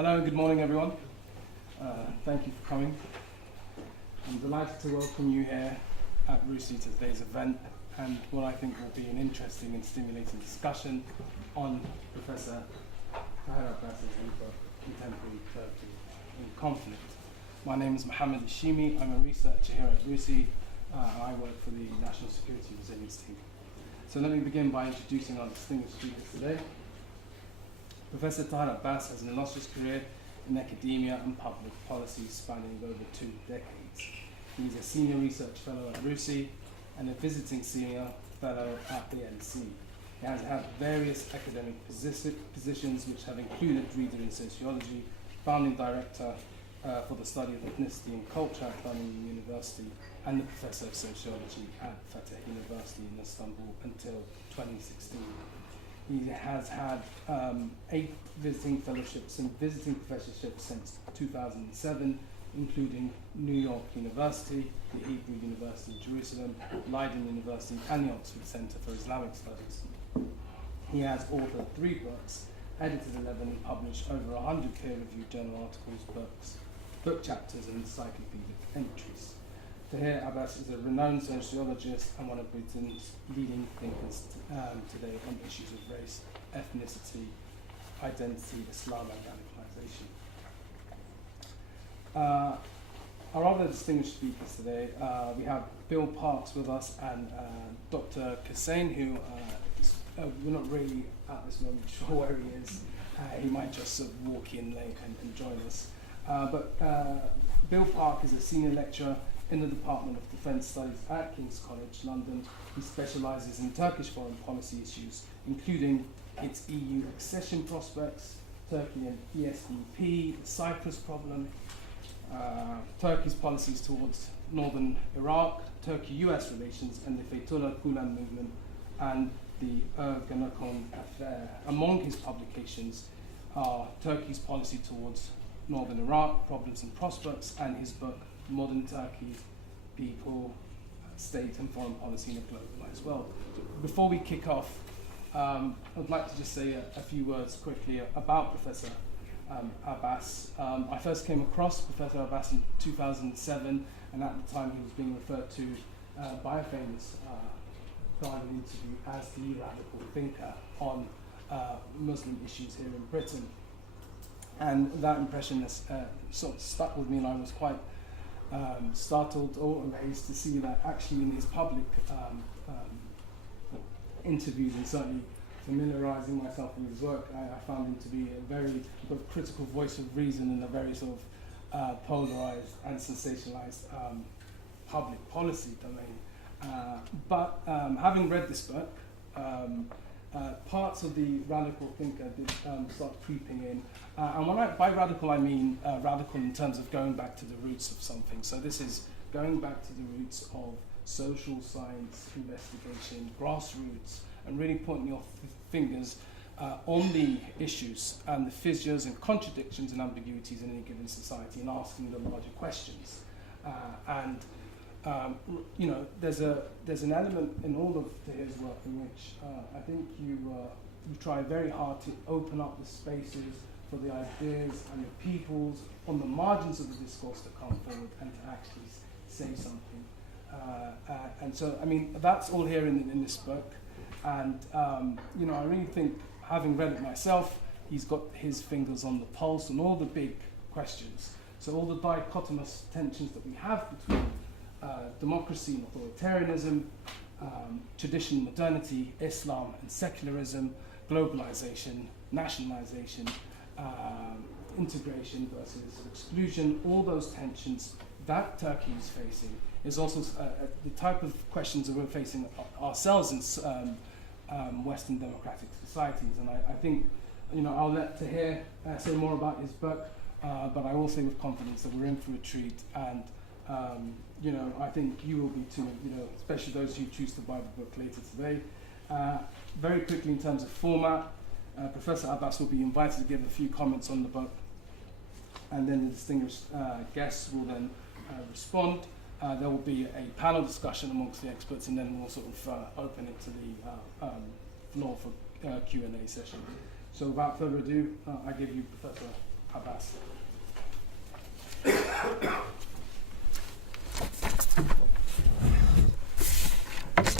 Hello and good morning, everyone. Thank you for coming. I'm delighted to welcome you here at RUSI to today's event and what I think will be an interesting and stimulating discussion on Professor Tahir Abbas's new book, Contemporary Turkey in Conflict. My name is Mohammed Elshimi. I'm a researcher here at RUSI. I work for the National Security Resilience Team. So let me begin by introducing our distinguished speakers today. Professor Tahir Abbas has an illustrious career in academia and public policy spanning over 2 decades. He's a senior research fellow at RUSI and a visiting senior fellow at the NC. He has had various academic positions which have included reader in sociology, founding director for the study of ethnicity and culture at Birmingham University, and the professor of sociology at Fatih University in Istanbul until 2016. He has had 8 visiting fellowships and visiting professorships since 2007, including New York University, the Hebrew University of Jerusalem, Leiden University, and the Oxford Center for Islamic Studies. He has authored 3 books, edited 11, and published over 100 peer-reviewed journal articles, books, book chapters, and encyclopedic entries. Tahir Abbas is a renowned sociologist and one of Britain's leading thinkers today on issues of race, ethnicity, identity, Islam, and radicalization. Our other distinguished speakers today, we have Bill Parks with us and Dr. Kassain, who we're not really at this moment sure where he is. He might just sort of walk in late and join us. But Bill Park is a senior lecturer in the Department of Defence Studies at King's College, London. He specialises in Turkish foreign policy issues, including its EU accession prospects, Turkey and ESDP, the Cyprus problem, Turkey's policies towards northern Iraq, Turkey-US relations, and the Fethullah Gulen movement, and the Ergenekon affair. Among his publications are Turkey's policy towards northern Iraq, problems and prospects, and his book, Modern Turkey, People, State and Foreign Policy in a Globalized World. So before we kick off, I'd like to just say a few words quickly about Professor Abbas. I first came across Professor Abbas in 2007, and at the time he was being referred to by a famous private interview as the radical thinker on Muslim issues here in Britain. And that impression has sort of stuck with me, and I was quite startled or amazed to see that actually in his public interviews and certainly familiarising myself with his work, I found him to be a very critical voice of reason in a very sort of polarised and sensationalised public policy domain. But having read this book, parts of the radical thinker did start creeping in. And by radical, I mean radical in terms of going back to the roots of something. So this is going back to the roots of social science investigation, grassroots, and really pointing your fingers on the issues and the fissures and contradictions and ambiguities in any given society and asking the larger questions. You know, there's an element in all of Tahir's work in which I think you try very hard to open up the spaces for the ideas and the peoples on the margins of the discourse to come forward and to actually say something. And so, I mean, that's all here in this book. And, you know, I really think, having read it myself, he's got his fingers on the pulse on all the big questions. So all the dichotomous tensions that we have between democracy and authoritarianism, tradition, modernity, Islam and secularism, globalization, nationalization, integration versus exclusion, all those tensions that Turkey is facing is also the type of questions that we're facing ourselves in Western democratic societies. And I think, you know, I'll let Tahir say more about his book, but I will say with confidence that we're in for a treat, and you know, I think you will be too, you know, especially those who choose to buy the book later today. Very quickly in terms of format, Professor Abbas will be invited to give a few comments on the book, and then the distinguished guests will then respond. There will be a panel discussion amongst the experts, and then we'll sort of open it to the floor for Q&A session. So without further ado, I give you Professor Abbas.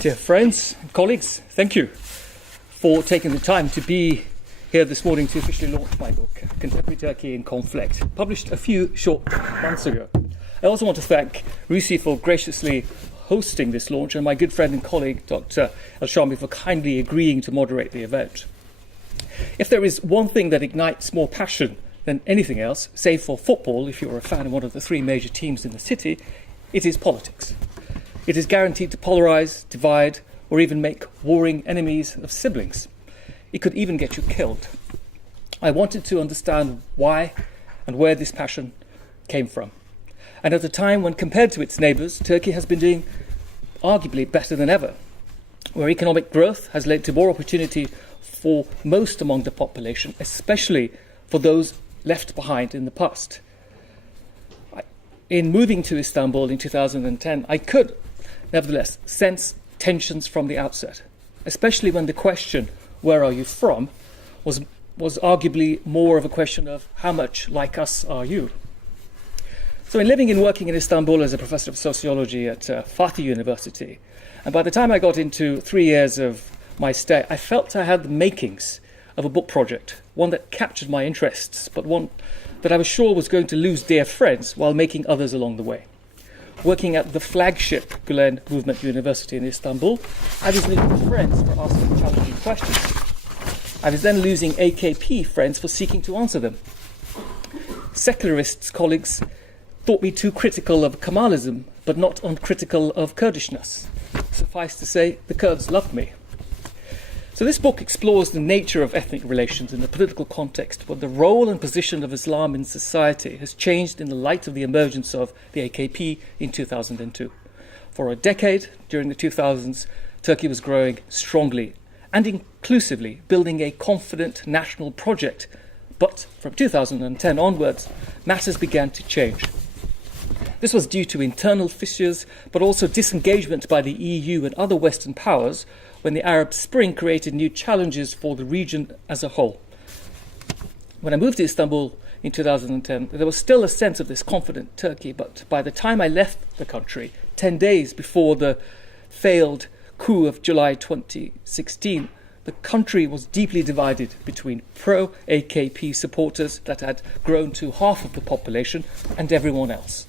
Dear friends and colleagues, thank you for taking the time to be here this morning to officially launch my book, Contemporary Turkey in Conflict, published a few short months ago. I also want to thank RUSI for graciously hosting this launch and my good friend and colleague, Dr. Elshimi, for kindly agreeing to moderate the event. If there is one thing that ignites more passion than anything else, save for football, if you're a fan of one of the three major teams in the city, it is politics. It is guaranteed to polarize, divide, or even make warring enemies of siblings. It could even get you killed. I wanted to understand why and where this passion came from. And at a time when, compared to its neighbours, Turkey has been doing arguably better than ever, where economic growth has led to more opportunity for most among the population, especially for those left behind in the past. In moving to Istanbul in 2010, I could nevertheless sense tensions from the outset, especially when the question, where are you from, was arguably more of a question of how much like us are you? So in living and working in Istanbul as a professor of sociology at Fatih University, and by the time I got into 3 years of my stay, I felt I had the makings of a book project, one that captured my interests, but one that I was sure was going to lose dear friends while making others along the way. Working at the flagship Gülen Movement University in Istanbul, I was losing friends for asking challenging questions. I was then losing AKP friends for seeking to answer them. Secularists colleagues thought me too critical of Kemalism, but not uncritical of Kurdishness. Suffice to say, the Kurds loved me. So this book explores the nature of ethnic relations in the political context, but the role and position of Islam in society has changed in the light of the emergence of the AKP in 2002. For a decade, during the 2000s, Turkey was growing strongly and inclusively, building a confident national project. But from 2010 onwards, matters began to change. This was due to internal fissures, but also disengagement by the EU and other Western powers when the Arab Spring created new challenges for the region as a whole. When I moved to Istanbul in 2010, there was still a sense of this confident Turkey, but by the time I left the country, 10 days before the failed coup of July 2016, the country was deeply divided between pro-AKP supporters that had grown to half of the population and everyone else.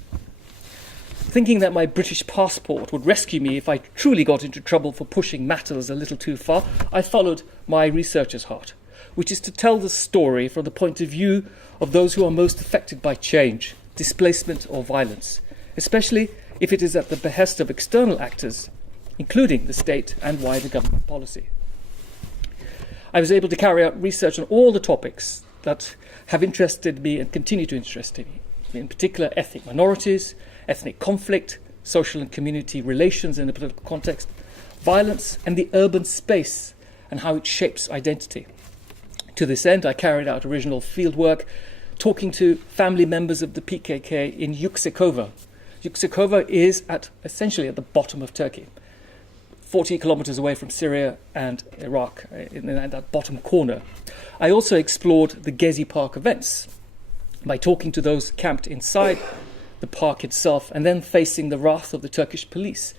Thinking that my British passport would rescue me if I truly got into trouble for pushing matters a little too far, I followed my researcher's heart, which is to tell the story from the point of view of those who are most affected by change, displacement or violence, especially if it is at the behest of external actors, including the state and wider government policy. I was able to carry out research on all the topics that have interested me and continue to interest me, in particular ethnic minorities, ethnic conflict, social and community relations in the political context, violence and the urban space and how it shapes identity. To this end, I carried out original fieldwork talking to family members of the PKK in Yüksekova. Yüksekova is essentially at the bottom of Turkey, 40 kilometers away from Syria and Iraq, in that bottom corner. I also explored the Gezi Park events by talking to those camped inside the park itself and then facing the wrath of the Turkish police.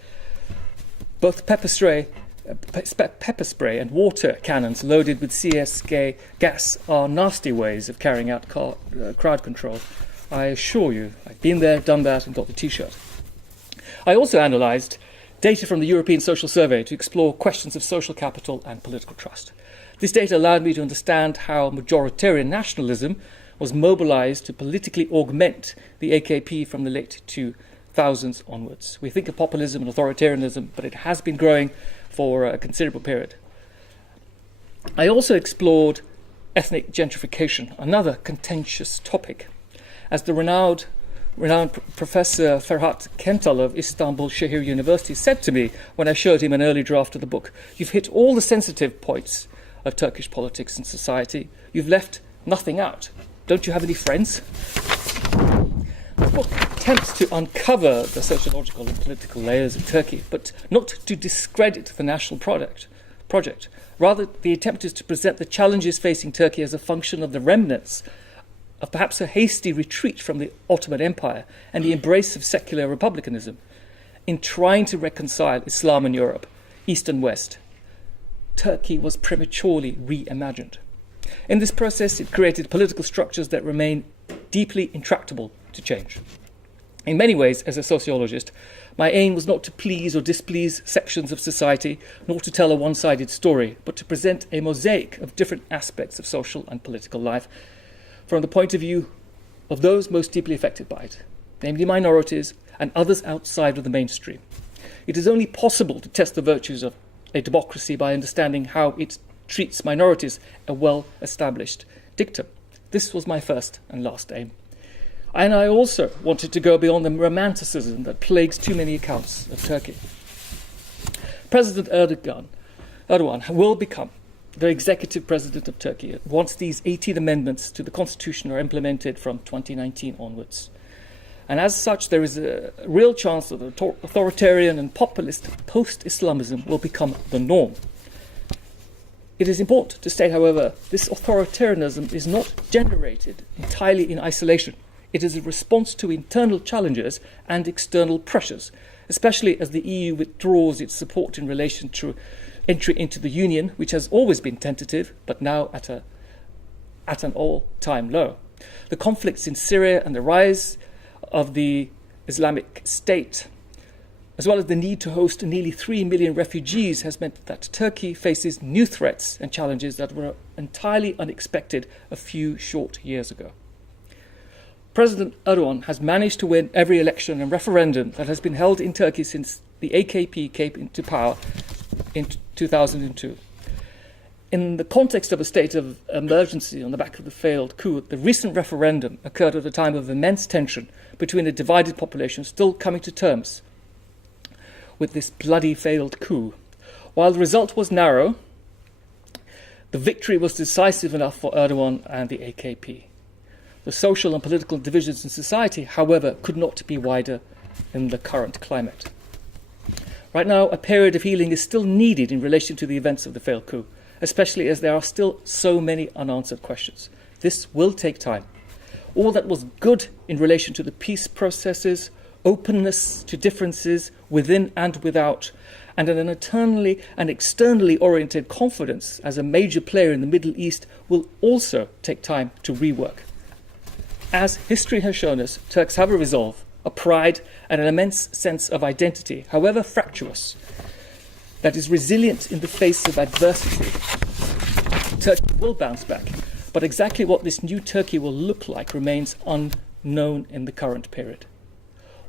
Both pepper spray and water cannons loaded with CSK gas are nasty ways of carrying out crowd control. I assure you, I've been there, done that, and got the T-shirt. I also analysed data from the European Social Survey to explore questions of social capital and political trust. This data allowed me to understand how majoritarian nationalism was mobilised to politically augment the AKP from the late 2000s onwards. We think of populism and authoritarianism, but it has been growing for a considerable period. I also explored ethnic gentrification, another contentious topic. As the renowned Professor Ferhat Kental of Istanbul Şehir University said to me when I showed him an early draft of the book, "You've hit all the sensitive points of Turkish politics and society. You've left nothing out. Don't you have any friends?" The book attempts to uncover the sociological and political layers of Turkey, but not to discredit the national project. Rather, the attempt is to present the challenges facing Turkey as a function of the remnants of perhaps a hasty retreat from the Ottoman Empire and the embrace of secular republicanism in trying to reconcile Islam in Europe, East and West. Turkey was prematurely reimagined. In this process, it created political structures that remain deeply intractable to change. In many ways, as a sociologist, my aim was not to please or displease sections of society, nor to tell a one-sided story, but to present a mosaic of different aspects of social and political life from the point of view of those most deeply affected by it, namely minorities and others outside of the mainstream. It is only possible to test the virtues of a democracy by understanding how it treats minorities, a well-established dictum. This was my first and last aim. And I also wanted to go beyond the romanticism that plagues too many accounts of Turkey. President Erdogan will become the executive president of Turkey once these 18 amendments to the constitution are implemented from 2019 onwards. And as such, there is a real chance that authoritarian and populist post-Islamism will become the norm. It is important to state, however, this authoritarianism is not generated entirely in isolation. It is a response to internal challenges and external pressures, especially as the EU withdraws its support in relation to entry into the Union, which has always been tentative, but now at an all-time low. The conflicts in Syria and the rise of the Islamic State, as well as the need to host nearly 3 million refugees, has meant that Turkey faces new threats and challenges that were entirely unexpected a few short years ago. President Erdogan has managed to win every election and referendum that has been held in Turkey since the AKP came into power in 2002. In the context of a state of emergency on the back of the failed coup, the recent referendum occurred at a time of immense tension between a divided population still coming to terms with this bloody failed coup. While the result was narrow, the victory was decisive enough for Erdogan and the AKP. The social and political divisions in society, however, could not be wider in the current climate. Right now, a period of healing is still needed in relation to the events of the failed coup, especially as there are still so many unanswered questions. This will take time. All that was good in relation to the peace processes, openness to differences within and without, and an internally and externally oriented confidence as a major player in the Middle East will also take time to rework. As history has shown us, Turks have a resolve, a pride, and an immense sense of identity, however fractious, that is resilient in the face of adversity. Turkey will bounce back, but exactly what this new Turkey will look like remains unknown in the current period.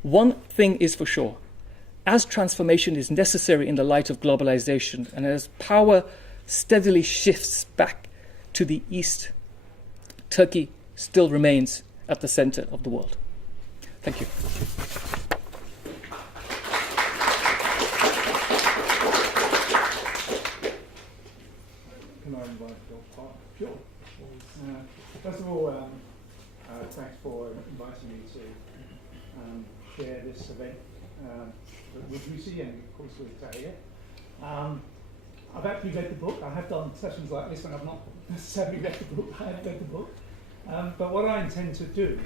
One thing is for sure: as transformation is necessary in the light of globalization and as power steadily shifts back to the East, Turkey still remains at the center of the world. Thank you. Can I invite Bill Park? Sure. First of all, thanks for inviting me to share this event with RUSI and of course with Tahir. I've actually read the book. I have done sessions like this when I've not necessarily read the book. I have read the book. But what I intend to do,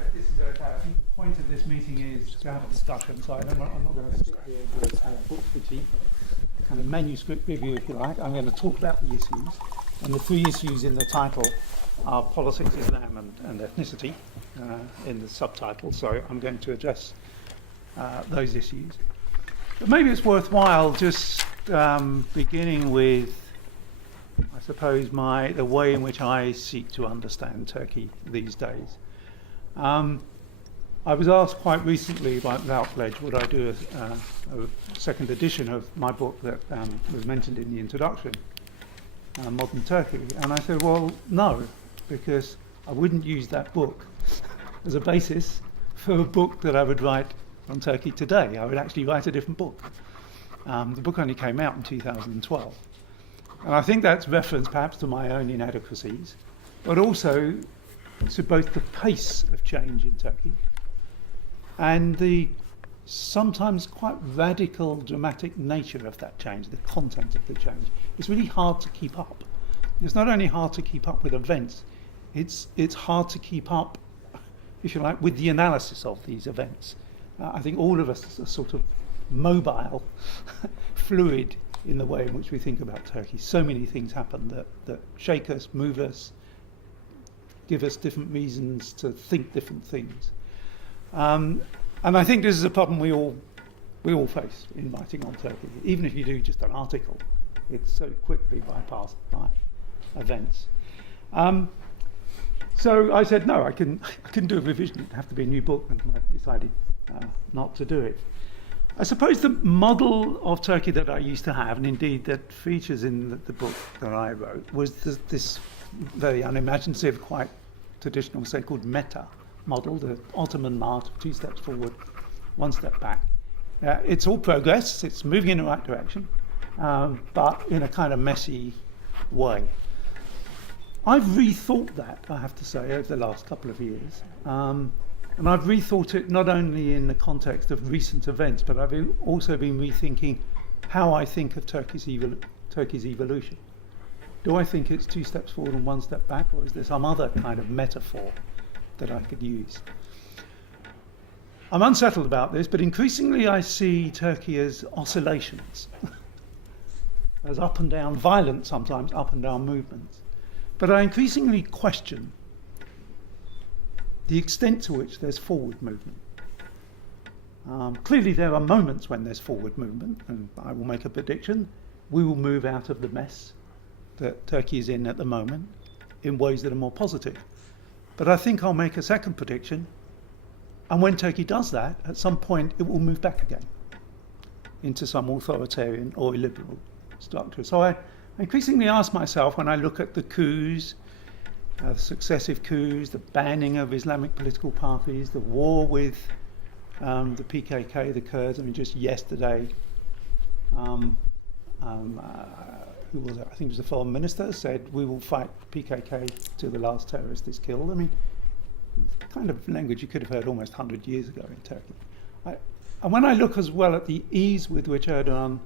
if this is okay, I think the point of this meeting is to have a discussion, so I'm not going to sit here with a book critique, kind of manuscript review if you like. I'm going to talk about the issues, and the three issues in the title are politics, Islam and ethnicity in the subtitle, so I'm going to address those issues. But maybe it's worthwhile just beginning with, I suppose, the way in which I seek to understand Turkey these days. I was asked quite recently by Routledge would I do a second edition of my book that was mentioned in the introduction, Modern Turkey, and I said, well, no, because I wouldn't use that book as a basis for a book that I would write on Turkey today. I would actually write a different book. The book only came out in 2012. And I think that's reference perhaps to my own inadequacies, but also to both the pace of change in Turkey and the sometimes quite radical, dramatic nature of that change, the content of the change. It's really hard to keep up. It's not only hard to keep up with events, it's hard to keep up, if you like, with the analysis of these events. I think all of us are sort of mobile, fluid in the way in which we think about Turkey. So many things happen that shake us, move us, give us different reasons to think different things. And I think this is a problem we all face in writing on Turkey. Even if you do just an article, it's so quickly bypassed by events. So I said, no, I can do a revision. It'd have to be a new book, and I decided not to do it. I suppose the model of Turkey that I used to have, and indeed that features in the book that I wrote, was this very unimaginative, quite traditional, so-called meta model, the Ottoman march, 2 steps forward, 1 step back. It's all progress, it's moving in the right direction, but in a kind of messy way. I've rethought that, I have to say, over the last couple of years. And I've rethought it not only in the context of recent events, but I've also been rethinking how I think of Turkey's evolution. Do I think it's 2 steps forward and 1 step back, or is there some other kind of metaphor that I could use? I'm unsettled about this, but increasingly I see Turkey as oscillations, as up and down, violent sometimes up and down movements. But I increasingly question the extent to which there's forward movement. Clearly there are moments when there's forward movement, and I will make a prediction. We will move out of the mess that Turkey is in at the moment in ways that are more positive. But I think I'll make a second prediction, and when Turkey does that, at some point it will move back again into some authoritarian or illiberal structure. So I increasingly ask myself, when I look at the coups, the successive coups, the banning of Islamic political parties, the war with the PKK, the Kurds. I mean, just yesterday, who was it? I think it was the foreign minister, said, we will fight PKK till the last terrorist is killed. I mean, it's kind of language you could have heard almost 100 years ago in Turkey. And when I look as well at the ease with which Erdogan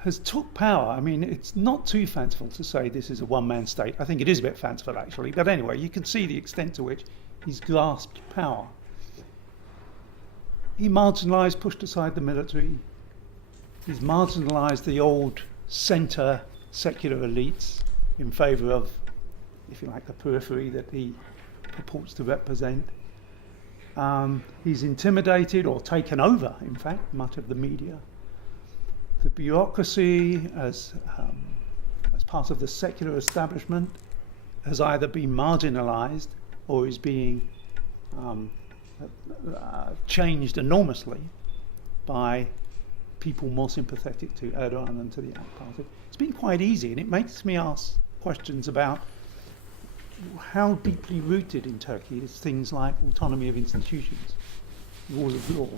has took power, I mean, it's not too fanciful to say this is a one-man state. I think it is a bit fanciful, actually. But anyway, you can see the extent to which he's grasped power. He marginalised, pushed aside the military. He's marginalised the old centre secular elites in favour of, if you like, the periphery that he purports to represent. He's intimidated or taken over, in fact, much of the media. The bureaucracy, as part of the secular establishment, has either been marginalised or is being changed enormously by people more sympathetic to Erdogan and to the AK Party. It's been quite easy, and it makes me ask questions about how deeply rooted in Turkey is things like autonomy of institutions, rules of law,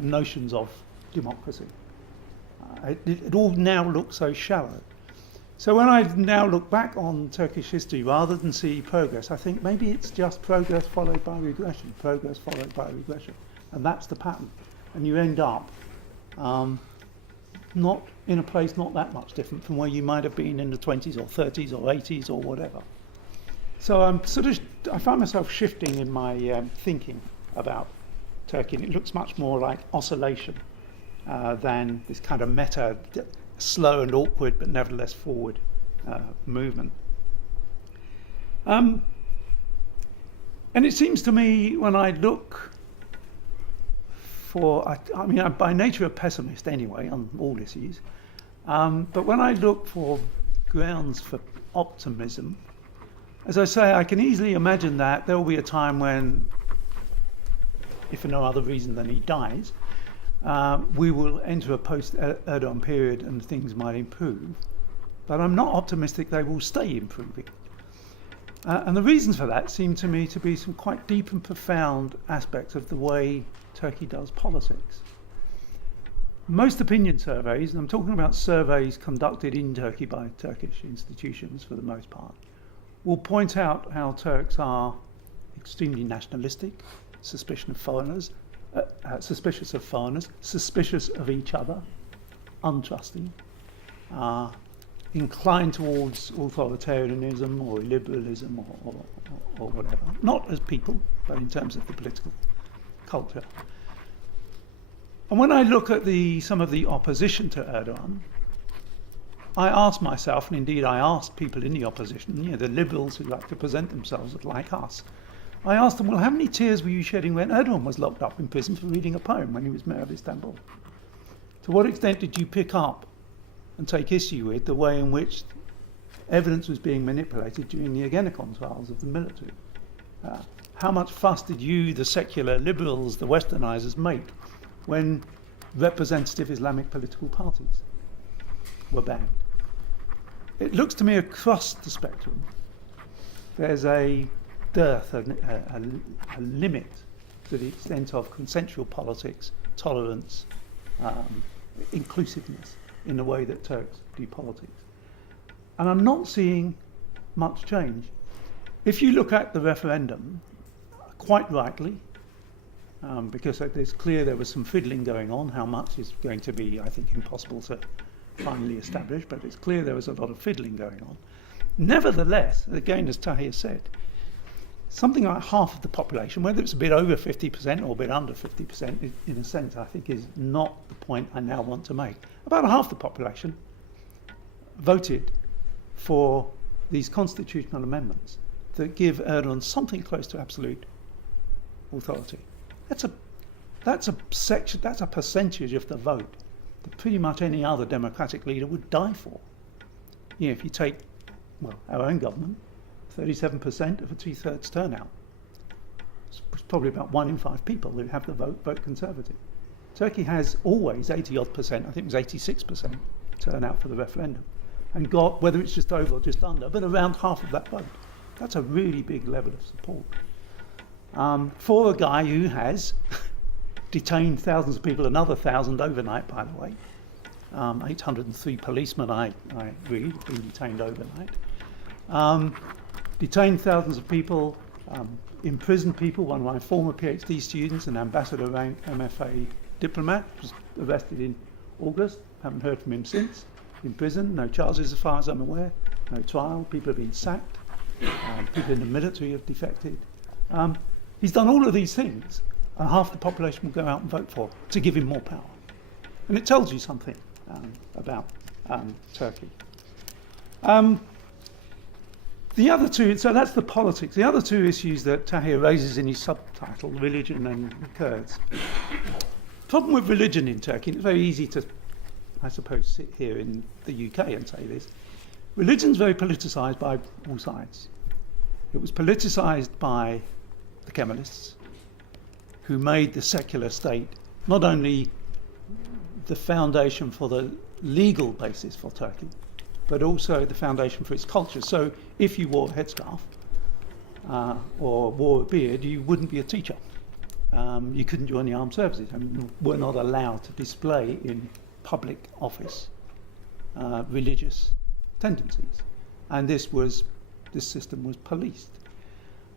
notions of democracy. It all now looks so shallow. So when I now look back on Turkish history, rather than see progress, I think maybe it's just progress followed by regression, progress followed by regression. And that's the pattern. And you end up not in a place not that much different from where you might have been in the 20s or 30s or 80s or whatever. So I find myself shifting in my thinking about Turkey, and it looks much more like oscillation than this kind of meta, slow and awkward but nevertheless forward movement. And it seems to me when I look I mean, I'm by nature a pessimist anyway on all issues, but when I look for grounds for optimism, as I say, I can easily imagine that there will be a time when, if for no other reason than he dies, we will enter a post-Erdogan period and things might improve. But I'm not optimistic they will stay improving. And the reasons for that seem to me to be some quite deep and profound aspects of the way Turkey does politics. Most opinion surveys, and I'm talking about surveys conducted in Turkey by Turkish institutions for the most part, will point out how Turks are extremely nationalistic, suspicious of foreigners, suspicious of each other, untrusting, inclined towards authoritarianism or liberalism or whatever. Not as people, but in terms of the political culture. And when I look at some of the opposition to Erdogan, I ask myself, and indeed I ask people in the opposition, the liberals who like to present themselves as like us, I asked them, well, how many tears were you shedding when Erdogan was locked up in prison for reading a poem when he was mayor of Istanbul? To what extent did you pick up and take issue with the way in which evidence was being manipulated during the Ergenekon trials of the military? How much fuss did you, the secular liberals, the westernizers, make when representative Islamic political parties were banned? It looks to me across the spectrum there's a dearth, a limit to the extent of consensual politics, tolerance, inclusiveness in the way that Turks do politics. And I'm not seeing much change. If you look at the referendum, quite rightly, because it's clear there was some fiddling going on, how much is going to be, I think, impossible to finally establish, but it's clear there was a lot of fiddling going on. Nevertheless, again, as Tahir said, something like half of the population, whether it's a bit over 50% or a bit under 50%, in a sense, I think is not the point I now want to make. About half the population voted for these constitutional amendments that give Erdogan something close to absolute authority. That's a percentage of the vote that pretty much any other democratic leader would die for. If you take, our own government, 37% of a 2/3 turnout. It's probably about 1 in 5 people who have the vote Conservative. Turkey has always 80-odd%, I think it was 86% turnout for the referendum, and got, whether it's just over or just under, but around half of that vote. That's a really big level of support. For a guy who has detained thousands of people, another 1,000 overnight, by the way. 803 policemen, I read, been detained overnight. Detained thousands of people, imprisoned people. One of my former PhD students, an ambassador rank MFA diplomat, was arrested in August. Haven't heard from him since. In prison, no charges as far as I'm aware, no trial. People have been sacked. People in the military have defected. He's done all of these things, and half the population will go out and vote for to give him more power. And it tells you something about Turkey. The other two, so that's the politics. The other two issues that Tahir raises in his subtitle, religion and Kurds. Problem with religion in Turkey, and it's very easy to, I suppose, sit here in the UK and say this. Religion's very politicised by all sides. It was politicised by the Kemalists, who made the secular state not only the foundation for the legal basis for Turkey, but also the foundation for its culture. So if you wore a headscarf or wore a beard, you wouldn't be a teacher. You couldn't join the armed services. You were not allowed to display in public office religious tendencies. And this system was policed.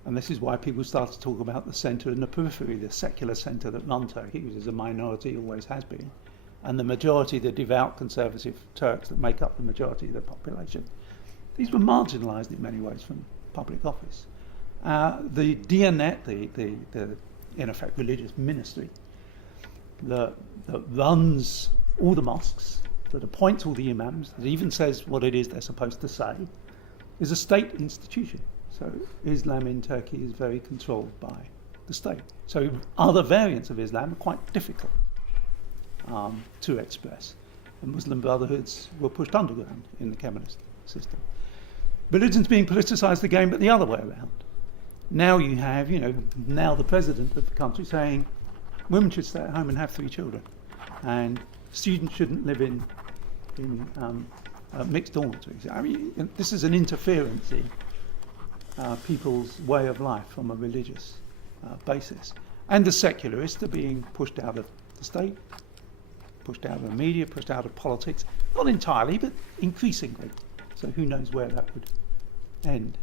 And this is why people start to talk about the centre and the periphery, the secular centre that run Turkey, which is a minority, always has been, and the majority, the devout conservative Turks that make up the majority of the population. These were marginalised in many ways from public office. The Diyanet, the in effect religious ministry that runs all the mosques, that appoints all the imams, that even says what it is they're supposed to say, is a state institution. So Islam in Turkey is very controlled by the state. So other variants of Islam are quite difficult to express. The Muslim brotherhoods were pushed underground in the Kemalist system. Religion's being politicised again, but the other way around. Now you have, now the president of the country saying women should stay at home and have 3 children, and students shouldn't live in mixed dormitories. I mean, this is an interference in people's way of life from a religious basis. And the secularists are being pushed out of the state, pushed out of the media, pushed out of politics. Not entirely, but increasingly. So who knows where that would end.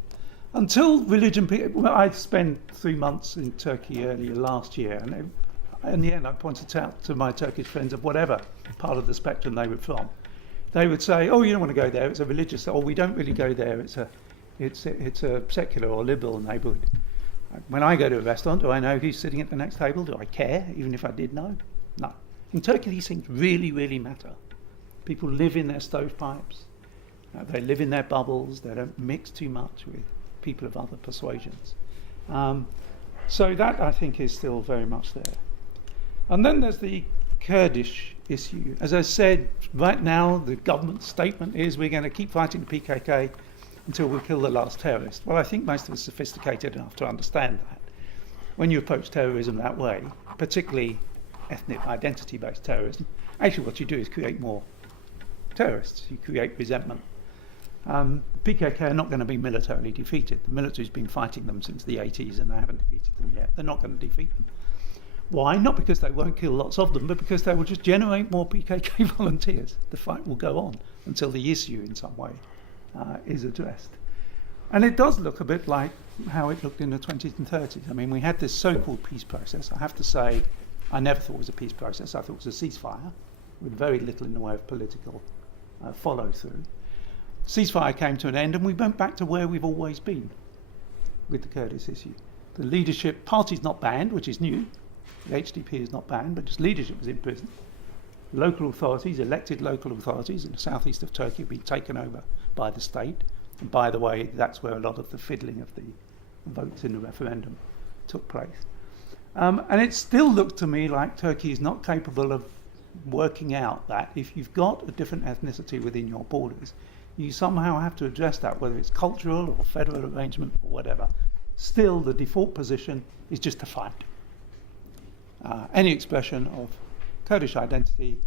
Until religion... I spent 3 months in Turkey earlier last year, and in the end I pointed out to my Turkish friends of whatever part of the spectrum they were from, they would say, oh, you don't want to go there, it's a religious, or we don't really go there, it's a secular or liberal neighbourhood. When I go to a restaurant, do I know who's sitting at the next table? Do I care, even if I did know? No. In Turkey, these things really, really matter. People live in their stovepipes, they live in their bubbles, they don't mix too much with people of other persuasions. So that, I think, is still very much there. And then there's the Kurdish issue. As I said, right now the government statement is we're going to keep fighting the PKK until we kill the last terrorist. Well, I think most of us are sophisticated enough to understand that. When you approach terrorism that way, particularly ethnic identity-based terrorism, actually what you do is create more terrorists. You create resentment. PKK are not going to be militarily defeated. The military's been fighting them since the 80s and they haven't defeated them yet. They're not going to defeat them. Why? Not because they won't kill lots of them, but because they will just generate more PKK volunteers. The fight will go on until the issue in some way is addressed. And it does look a bit like how it looked in the 20s and 30s. I mean, we had this so-called peace process. I have to say, I never thought it was a peace process. I thought it was a ceasefire with very little in the way of political follow-through. Ceasefire came to an end and we went back to where we've always been with the Kurdish issue. The leadership, party's not banned, which is new. The HDP is not banned, but just leadership was in prison. Local authorities, elected local authorities in the southeast of Turkey have been taken over by the state. And by the way, that's where a lot of the fiddling of the votes in the referendum took place. And it still looked to me like Turkey is not capable of working out that if you've got a different ethnicity within your borders, you somehow have to address that, whether it's cultural or federal arrangement or whatever. Still, the default position is just to fight. Any expression of Kurdish identity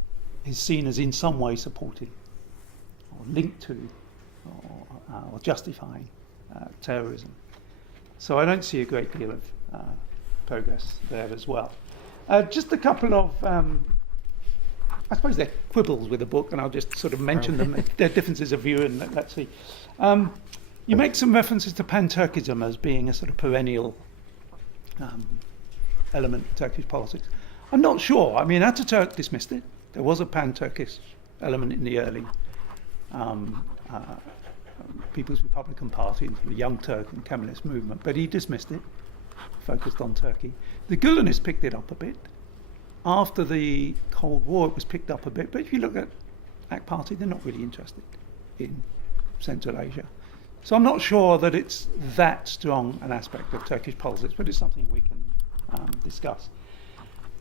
is seen as in some way supporting or linked to or justifying terrorism. So I don't see a great deal of progress there as well. Just a couple of, I suppose they're quibbles with the book, and I'll just sort of mention them. They're differences of view, and let's see. You make some references to pan-Turkism as being a sort of perennial element of Turkish politics. I'm not sure. I mean, Ataturk dismissed it. There was a pan-Turkish element in the early People's Republican Party, the Young Turk and Kemalist movement, but he dismissed it, focused on Turkey. The Gülenists picked it up a bit. After the Cold War, it was picked up a bit, but if you look at AK Party, they're not really interested in Central Asia. So I'm not sure that it's that strong an aspect of Turkish politics, but it's something we can discuss.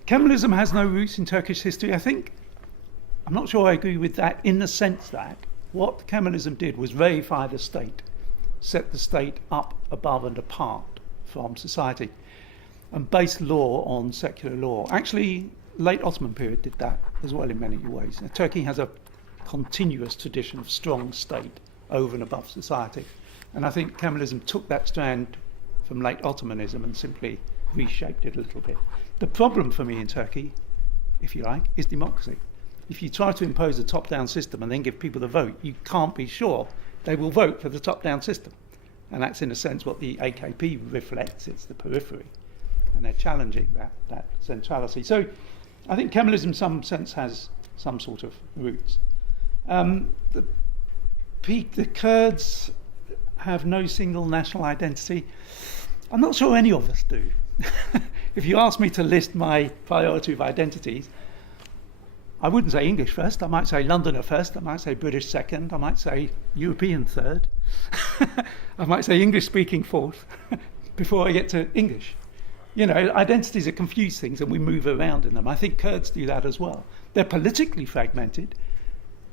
Kemalism has no roots in Turkish history. I'm not sure I agree with that in the sense that what Kemalism did was reify the state, set the state up above and apart from society, and base law on secular law. Actually, late Ottoman period did that as well in many ways. Now, Turkey has a continuous tradition of strong state over and above society. And I think Kemalism took that strand from late Ottomanism and simply reshaped it a little bit. The problem for me in Turkey, if you like, is democracy. If you try to impose a top-down system and then give people the vote, you can't be sure they will vote for the top-down system. And that's in a sense what the AKP reflects. It's the periphery. And they're challenging that centrality. So I think Kemalism in some sense has some sort of roots. The Kurds have no single national identity. I'm not sure any of us do. If you ask me to list my priority of identities, I wouldn't say English first. I might say Londoner first. I might say British second. I might say European third. I might say English speaking fourth before I get to English. You know, identities are confused things and we move around in them. I think Kurds do that as well. They're politically fragmented,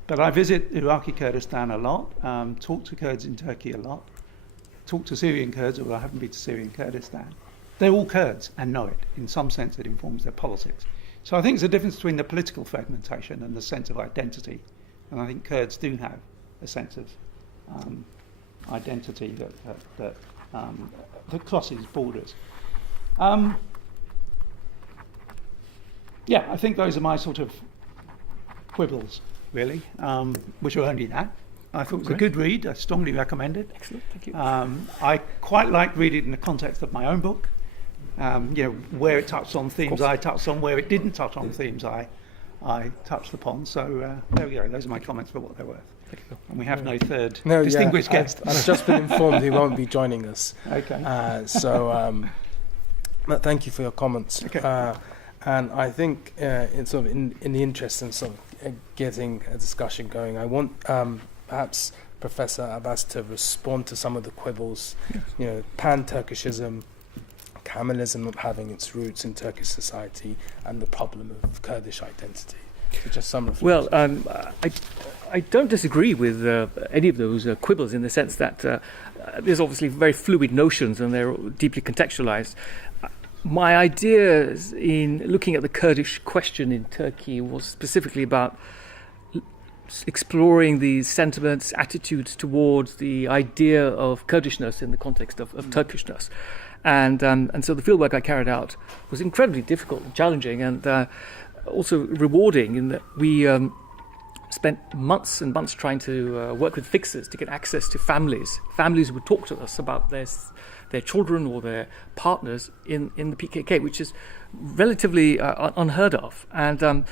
but I visit Iraqi Kurdistan a lot, talk to Kurds in Turkey a lot, talk to Syrian Kurds, although I haven't been to Syrian Kurdistan. They're all Kurds and know it. In some sense, it informs their politics. So I think there's a difference between the political fragmentation and the sense of identity. And I think Kurds do have a sense of identity that crosses borders. I think those are my sort of quibbles, really, which are only that. I thought it was a good read. I strongly recommend it. Excellent, thank you. I quite like reading it in the context of my own book. Where it touched on themes I touched on, where it didn't touch on themes I I touched upon. So there we go. Those are my comments for what they're worth. And we have no third No, distinguished guest. I've just been informed he won't be joining us. Okay. But thank you for your comments. Okay. And I think in the interest in sort of getting a discussion going, I want perhaps Professor Abbas to respond to some of the quibbles. Yes. Pan-Turkishism, Kemalism having its roots in Turkish society, and the problem of Kurdish identity. So just some reflections. Well, I don't disagree with any of those quibbles in the sense that there's obviously very fluid notions and they're deeply contextualized. My ideas in looking at the Kurdish question in Turkey was specifically about exploring the sentiments, attitudes towards the idea of Kurdishness in the context of Turkishness. And so the fieldwork I carried out was incredibly difficult and challenging and also rewarding in that we spent months and months trying to work with fixers to get access to families. Families would talk to us about their children or their partners in the PKK, which is relatively unheard of. And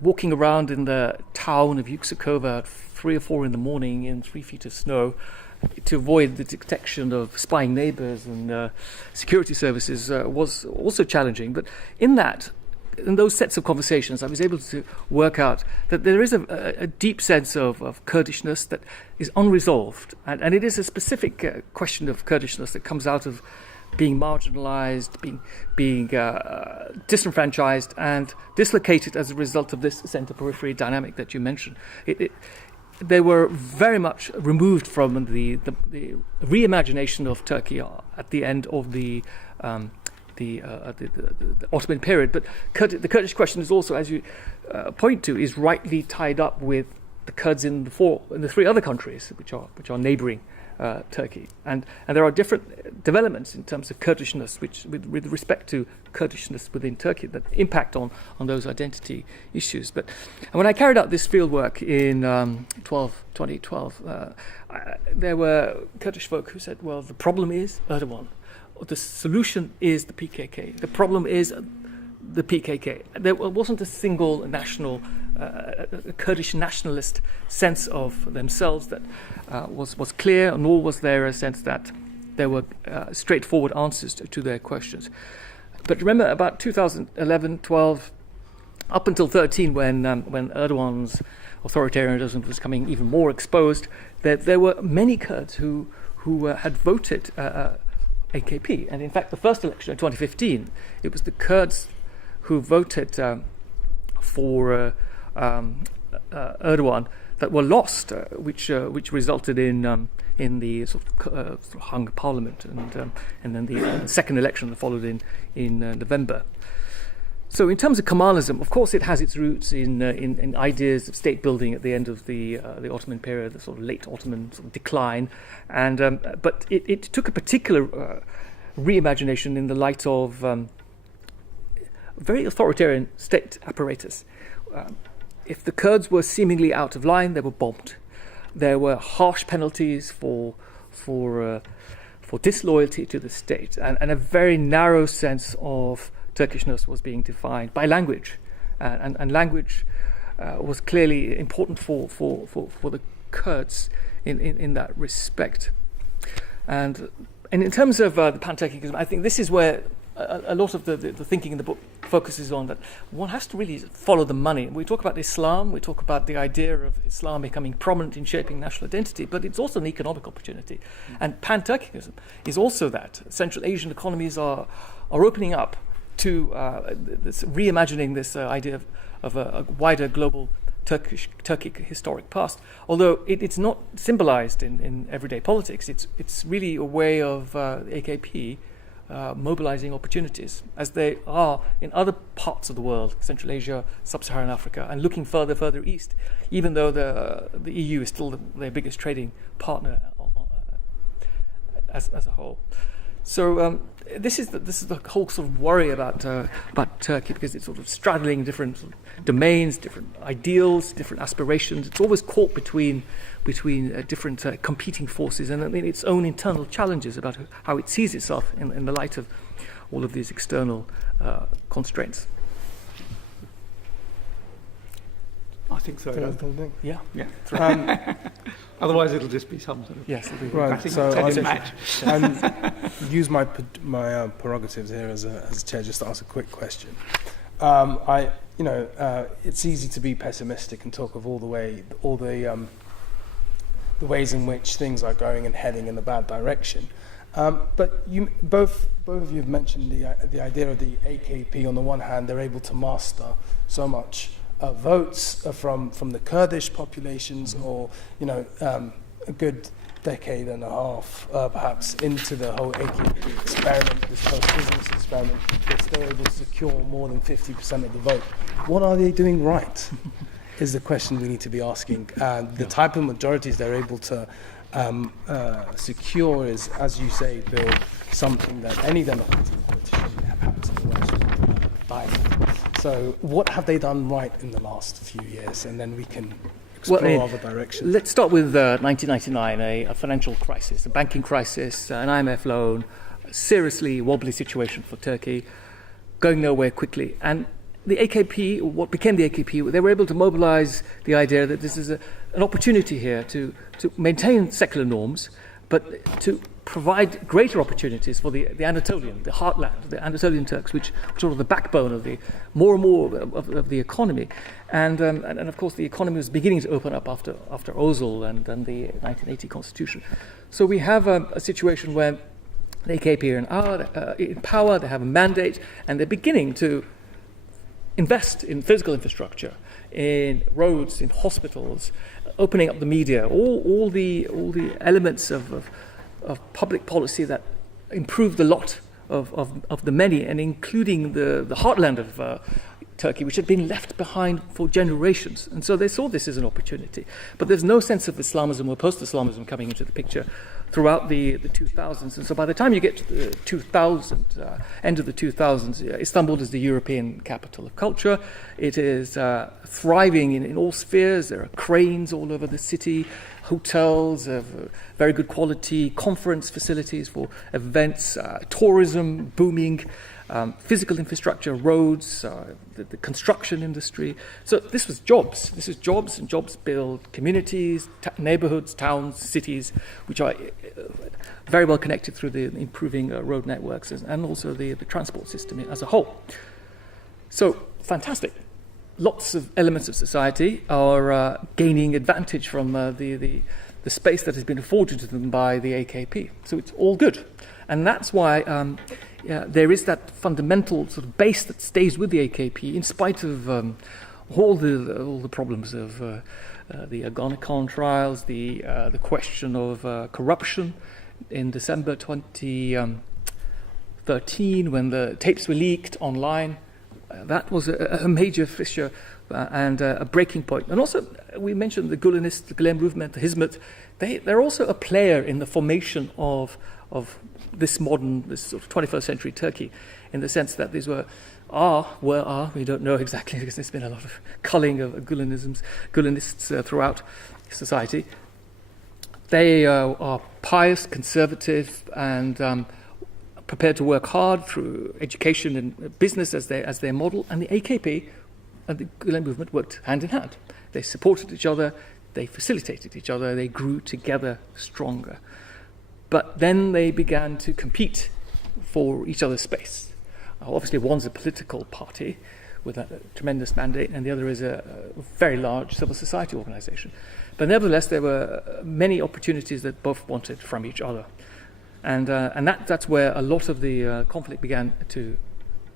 walking around in the town of Yüksekova at 3 or 4 in the morning in 3 feet of snow to avoid the detection of spying neighbours and security services was also challenging. But in those sets of conversations, I was able to work out that there is a deep sense of Kurdishness that is unresolved. And it is a specific question of Kurdishness that comes out of being marginalized, being disenfranchised and dislocated as a result of this center-periphery dynamic that you mentioned. They were very much removed from the reimagination of Turkey at the end of the Ottoman period. But the Kurdish question is also, as you point to, is rightly tied up with the Kurds in the 3 other countries which are neighbouring Turkey, and there are different developments in terms of Kurdishness, which with respect to Kurdishness within Turkey, that impact on those identity issues. But when I carried out this fieldwork in 2012, there were Kurdish folk who said, "Well, the problem is Erdogan. The solution is the PKK. The problem is the PKK." There wasn't a single national, Kurdish nationalist sense of themselves that was clear, nor was there a sense that there were straightforward answers to their questions. But remember, about 2011, 12, up until 13, when Erdogan's authoritarianism was becoming even more exposed, there were many Kurds who had voted AKP. And in fact, the first election in 2015, it was the Kurds who voted for Erdogan that were lost, which resulted in the sort of hung parliament, and then the second election that followed in November. So in terms of Kemalism, of course, it has its roots in ideas of state building at the end of the Ottoman period, the sort of late Ottoman sort of decline, and but it took a particular reimagination in the light of very authoritarian state apparatus. If the Kurds were seemingly out of line, they were bombed. There were harsh penalties for disloyalty to the state, and a very narrow sense of Turkishness was being defined by language, and language was clearly important for the Kurds in that respect. And in terms of the Pan-Turkism, I think this is where a lot of the thinking in the book focuses on, that one has to really follow the money. We talk about Islam, we talk about the idea of Islam becoming prominent in shaping national identity, but it's also an economic opportunity. And Pan-Turkism is also that. Central Asian economies are opening up to this reimagining this idea of a wider global Turkic historic past. Although it's not symbolized in everyday politics, it's really a way of the AKP mobilizing opportunities, as they are in other parts of the world, Central Asia, Sub-Saharan Africa, and looking further east, even though the EU is still their biggest trading partner as a whole. So this is the whole sort of worry about Turkey, because it's sort of straddling different sort of domains, different ideals, different aspirations. It's always caught between different competing forces, and its own internal challenges about how it sees itself in the light of all of these external constraints. I think so. Yeah. Yeah. Otherwise, it'll just be some sort of Yes. It'll be Right, so tennis I'll match. and use my prerogatives here as a chair just to ask a quick question. It's easy to be pessimistic and talk of all the ways in which things are going and heading in the bad direction. But you both of you have mentioned the idea of the AKP. On the one hand, they're able to master so much votes from the Kurdish populations, or a good decade and a half perhaps into the whole AKP experiment, this post-business experiment. They're still able to secure more than 50% of the vote. What are they doing right? Is the question we need to be asking. The type of majorities they're able to secure is, as you say, Bill, something that any democratic politician perhaps in the West would die for. So what have they done right in the last few years? And then we can explore other directions. Let's start with 1999, a financial crisis, a banking crisis, an IMF loan, a seriously wobbly situation for Turkey, going nowhere quickly. And the AKP, what became the AKP, they were able to mobilize the idea that this is an opportunity here to maintain secular norms, but to provide greater opportunities for the Anatolian, the heartland, the Anatolian Turks, which are sort of the backbone of the more and more of the economy. And of course, the economy was beginning to open up after Ozal and the 1980 constitution. So we have a situation where the AKP are in power, they have a mandate, and they're beginning to invest in physical infrastructure, in roads, in hospitals, opening up the media, all the elements of public policy that improve the lot of the many, and including the heartland of Turkey, which had been left behind for generations. And so they saw this as an opportunity. But there's no sense of Islamism or post-Islamism coming into the picture throughout the 2000s. And so by the time you get to the 2000, end of the 2000s, Istanbul is the European capital of culture. It is thriving in all spheres. There are cranes all over the city, hotels of very good quality, conference facilities for events, tourism booming, physical infrastructure, roads, the construction industry. So this was jobs. This is jobs, and jobs build communities, neighborhoods, towns, cities, which are very well connected through the improving road networks and also the transport system as a whole. So fantastic. Lots of elements of society are gaining advantage from the space that has been afforded to them by the AKP. So it's all good. And that's why there is that fundamental sort of base that stays with the AKP in spite of all the problems of the Ergonocon trials, the question of corruption in December 2013 when the tapes were leaked online. That was a major fissure and a breaking point. And also, we mentioned the Gulenists, the Gulen movement, the Hizmet. They're also a player in the formation of this sort of 21st century Turkey, in the sense that these we don't know exactly, because there's been a lot of culling of Gulenists throughout society. They are pious, conservative, and prepared to work hard through education and business as their model. And the AKP and the Gulen movement worked hand in hand. They supported each other, they facilitated each other, they grew together stronger. But then they began to compete for each other's space. Obviously, one's a political party with a tremendous mandate, and the other is a very large civil society organization. But nevertheless, there were many opportunities that both wanted from each other. And that's where a lot of the conflict began to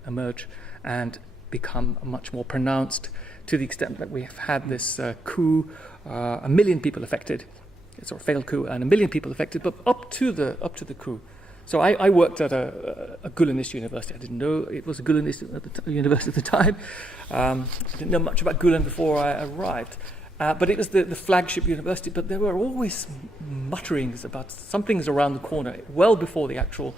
emerge and become much more pronounced, to the extent that we have had this coup, 1 million people affected. It's a failed coup, and 1 million people affected, but up to the coup. So I worked at a Gulenist university. I didn't know it was a Gulenist university at the time. I didn't know much about Gulen before I arrived. But it was the flagship university, but there were always mutterings about something's around the corner, well before the actual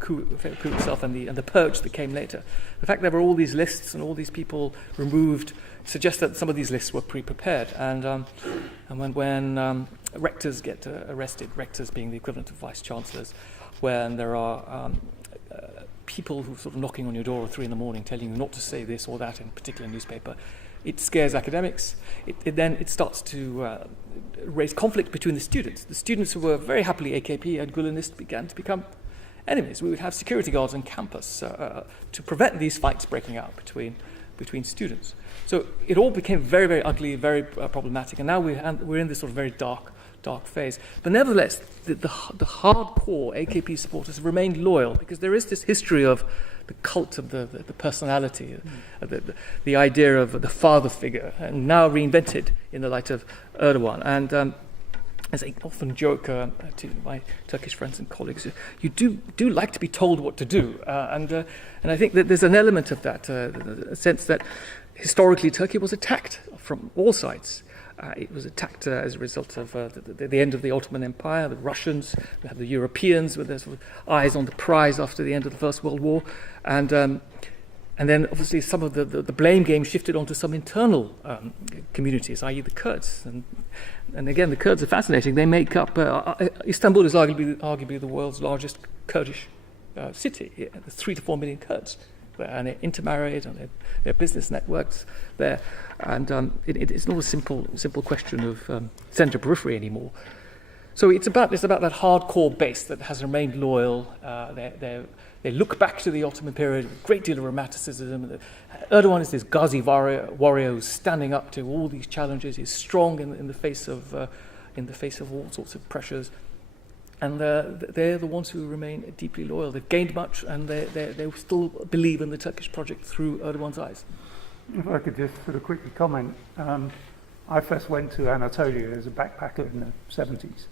coup itself and the purge that came later. The fact there were all these lists and all these people removed suggests that some of these lists were pre-prepared. And when rectors get arrested, rectors being the equivalent of vice-chancellors, when there are people who are sort of knocking on your door at 3 a.m. telling you not to say this or that in a particular newspaper, it scares academics. Then it starts to raise conflict between the students. The students who were very happily AKP and Gulenist began to become enemies. We would have security guards on campus to prevent these fights breaking out between students. So it all became very, very ugly, very problematic, and now we're in this sort of very dark phase. But nevertheless, the hardcore AKP supporters remained loyal, because there is this history of the cult of the personality, the idea of the father figure, and now reinvented in the light of Erdogan. And as I often joke to my Turkish friends and colleagues, you do like to be told what to do, and I think that there's an element of that, a sense that historically Turkey was attacked from all sides. It was attacked as a result of the end of the Ottoman Empire, the Russians, we had the Europeans with their sort of eyes on the prize after the end of the First World War, and then obviously some of the blame game shifted onto some internal communities, i.e. the Kurds. And again, the Kurds are fascinating. They make up, Istanbul is arguably the world's largest Kurdish city. There's 3 to 4 million Kurds. And they're intermarried, and their business networks there, and it's not a simple question of centre periphery anymore. So it's about that hardcore base that has remained loyal. They look back to the Ottoman period with a great deal of romanticism. Erdogan is this Ghazi warrior who's standing up to all these challenges. He's strong in the face of all sorts of pressures. And they're the ones who remain deeply loyal. They've gained much, and they still believe in the Turkish project through Erdogan's eyes. If I could just sort of quickly comment, I first went to Anatolia as a backpacker in the 70s,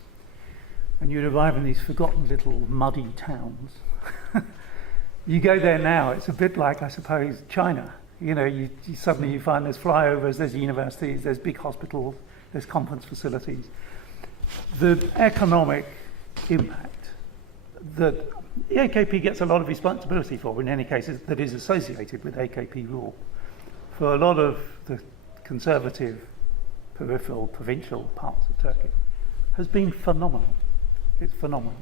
and you'd arrive in these forgotten little muddy towns. You go there now, it's a bit like, I suppose, China. You know, you suddenly find there's flyovers, there's universities, there's big hospitals, there's conference facilities. The economic impact that the AKP gets a lot of responsibility for, in any case, that is associated with AKP rule. For a lot of the conservative, peripheral, provincial parts of Turkey, has been phenomenal. It's phenomenal.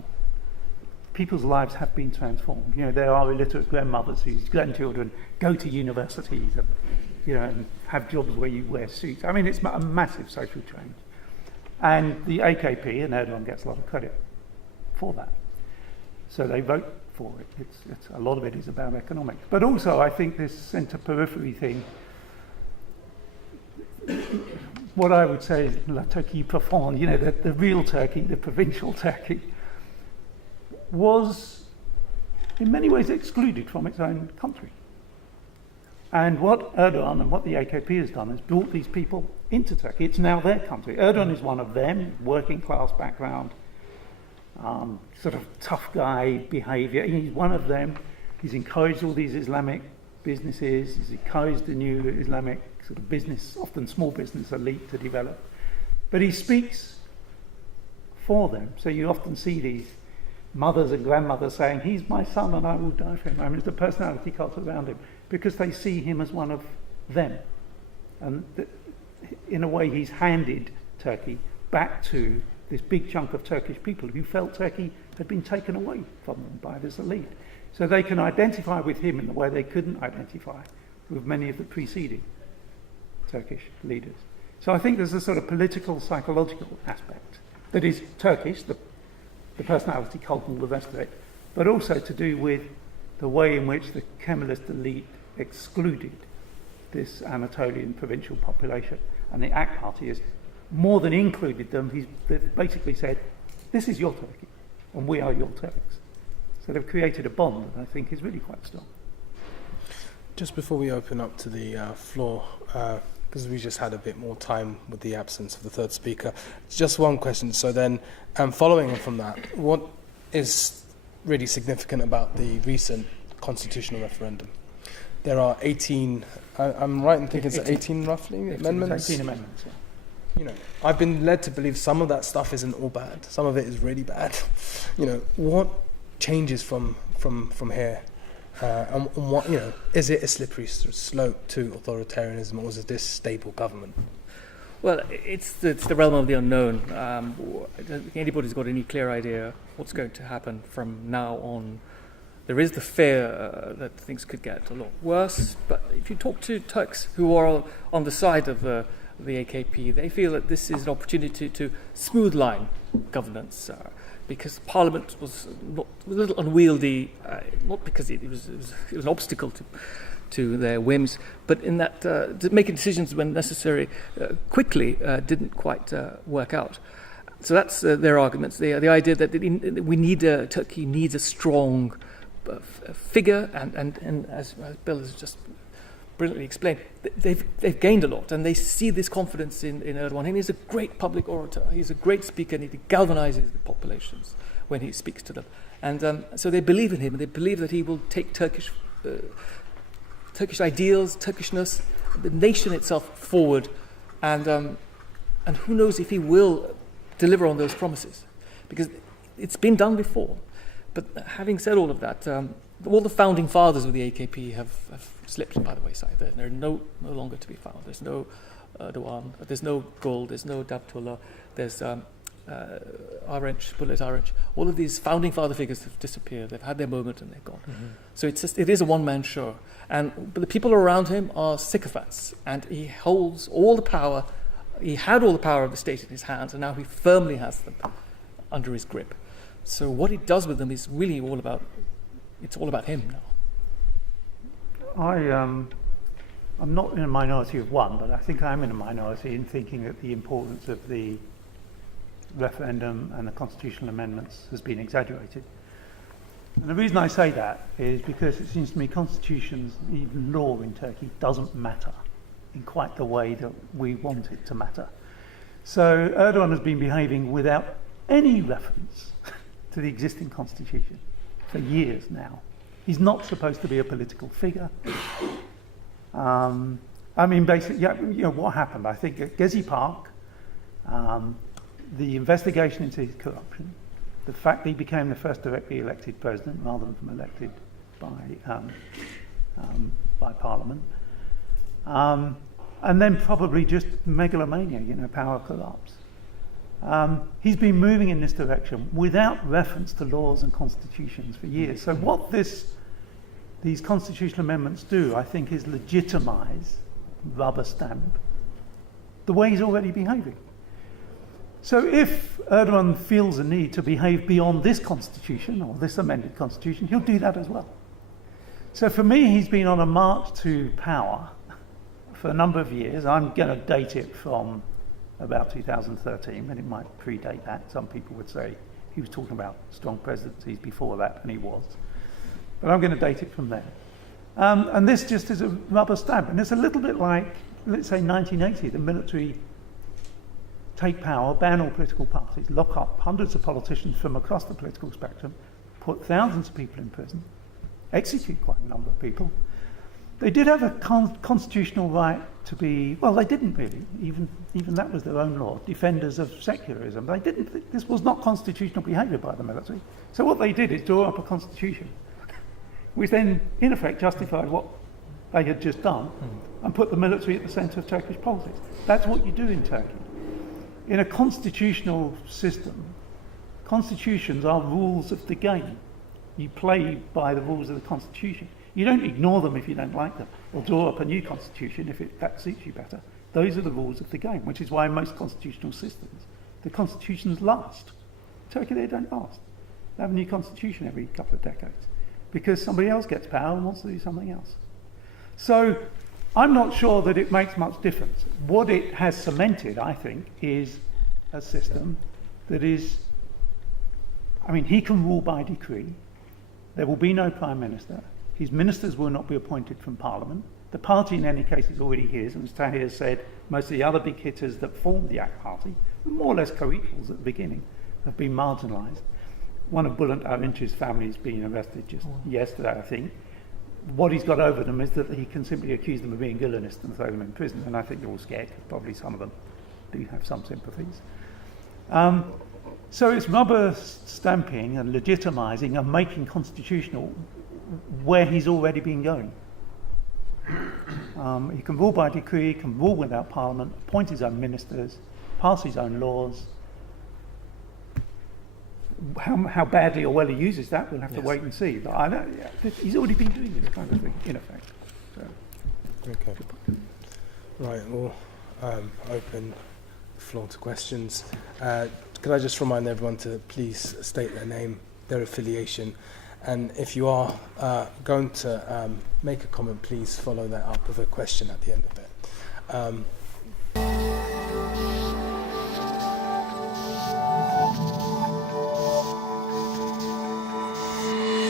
People's lives have been transformed. You know, there are illiterate grandmothers whose grandchildren go to universities and, you know, and have jobs where you wear suits. I mean, it's a massive social change. And the AKP, and Erdogan gets a lot of credit for that. So they vote for it. It's a lot of it is about economics. But also, I think this centre periphery thing, what I would say is La Turquie profonde, you know, the real Turkey, the provincial Turkey, was in many ways excluded from its own country. And what Erdogan and what the AKP has done is brought these people into Turkey. It's now their country. Erdogan is one of them, working class background, sort of tough guy behaviour. He's one of them. He's encouraged all these Islamic businesses. He's encouraged the new Islamic sort of business, often small business elite to develop. But he speaks for them. So you often see these mothers and grandmothers saying, he's my son and I will die for him. I mean, it's the personality cult around him, because they see him as one of them. And in a way, he's handed Turkey back to this big chunk of Turkish people who felt Turkey had been taken away from them by this elite. So they can identify with him in the way they couldn't identify with many of the preceding Turkish leaders. So I think there's a sort of political, psychological aspect that is Turkish, the personality cult and all the rest of it, but also to do with the way in which the Kemalist elite excluded this Anatolian provincial population. And the AK party has more than included them. They've basically said, this is your Turkey, and we are your Turks. So they've created a bond that I think is really quite strong. Just before we open up to the floor, because we just had a bit more time with the absence of the third speaker, just one question. So then, following on from that, what is really significant about the recent constitutional referendum? There are 18, I'm right in thinking it's 18 roughly amendments? 18 amendments, yeah. You know, I've been led to believe some of that stuff isn't all bad. Some of it is really bad. You know, what changes from here? And what, you know, is it a slippery slope to authoritarianism, or is it this stable government? Well, it's the realm of the unknown. I don't think anybody's got any clear idea what's going to happen from now on there is the fear that things could get a lot worse. But if you talk to Turks who are on the side of the AKP, they feel that this is an opportunity to smooth line governance because Parliament was a little unwieldy, not because it was an obstacle to their whims, but in that making decisions when necessary quickly didn't quite work out. So that's their arguments. The idea that Turkey needs a strong figure, and as Bill has just brilliantly explained, they've gained a lot, and they see this confidence in Erdogan. And he's a great public orator. He's a great speaker, and he galvanizes the populations when he speaks to them. And so they believe in him, and they believe that he will take Turkish ideals, Turkishness, the nation itself forward, and who knows if he will deliver on those promises, because it's been done before. But having said all of that, all the founding fathers of the AKP have slipped by the wayside. They're no longer to be found. There's no Erdogan, there's no Gül, there's no Davutoglu, there's Arınç, Bülent Arınç. All of these founding father figures have disappeared. They've had their moment and they're gone. Mm-hmm. So it is a one-man show. But the people around him are sycophants, and he holds all the power. He had all the power of the state in his hands, and now he firmly has them under his grip. So what he does with them is really all about him now. I'm not in a minority of one, but I think I'm in a minority in thinking that the importance of the referendum and the constitutional amendments has been exaggerated. And the reason I say that is because it seems to me constitutions, even law in Turkey, doesn't matter in quite the way that we want it to matter. So Erdogan has been behaving without any reference to the existing constitution for years now. He's not supposed to be a political figure. Basically, what happened? I think at Gezi Park, the investigation into his corruption, the fact that he became the first directly elected president rather than elected by Parliament, and then probably just megalomania, power corrupts. He's been moving in this direction without reference to laws and constitutions for years. So what these constitutional amendments do, I think, is legitimise, rubber stamp, the way he's already behaving. So if Erdogan feels a need to behave beyond this constitution or this amended constitution, he'll do that as well. So for me, he's been on a march to power for a number of years. I'm going to date it from about 2013, and it might predate that. Some people would say he was talking about strong presidencies before that, and he was. But I'm going to date it from there. And this just is a rubber stamp. And it's a little bit like, let's say, 1980, the military take power, ban all political parties, lock up hundreds of politicians from across the political spectrum, put thousands of people in prison, execute quite a number of people. They did have a constitutional right to be, well, they didn't really, even that was their own law, defenders of secularism. They didn't, this was not constitutional behaviour by the military. So what they did is draw up a constitution, which then, in effect, justified what they had just done and put the military at the centre of Turkish politics. That's what you do in Turkey. In a constitutional system, constitutions are rules of the game. You play by the rules of the constitution. You don't ignore them if you don't like them, or draw up a new constitution if that suits you better. Those are the rules of the game, which is why in most constitutional systems, the constitutions last. Turkey, they don't last. They have a new constitution every couple of decades, because somebody else gets power and wants to do something else. So I'm not sure that it makes much difference. What it has cemented, I think, is a system that is, he can rule by decree. There will be no prime minister. His ministers will not be appointed from Parliament. The party, in any case, is already his. And as Tahir said, most of the other big hitters that formed the AK party, more or less co-equals at the beginning, have been marginalised. One of Bülent Arınç's family has been arrested just yesterday, I think. What he's got over them is that he can simply accuse them of being Gülenists and throw them in prison. And I think they're all scared, because probably some of them do have some sympathies. So it's rubber stamping and legitimising and making constitutional where he's already been going. He can rule by decree, he can rule without Parliament, appoint his own ministers, pass his own laws. how badly or well he uses that, we'll have to wait and see. But I know he's already been doing this kind of thing, in effect. So. Okay. Right, we'll open the floor to questions. Could I just remind everyone to please state their name, their affiliation, and if you are going to make a comment, please follow that up with a question at the end of it.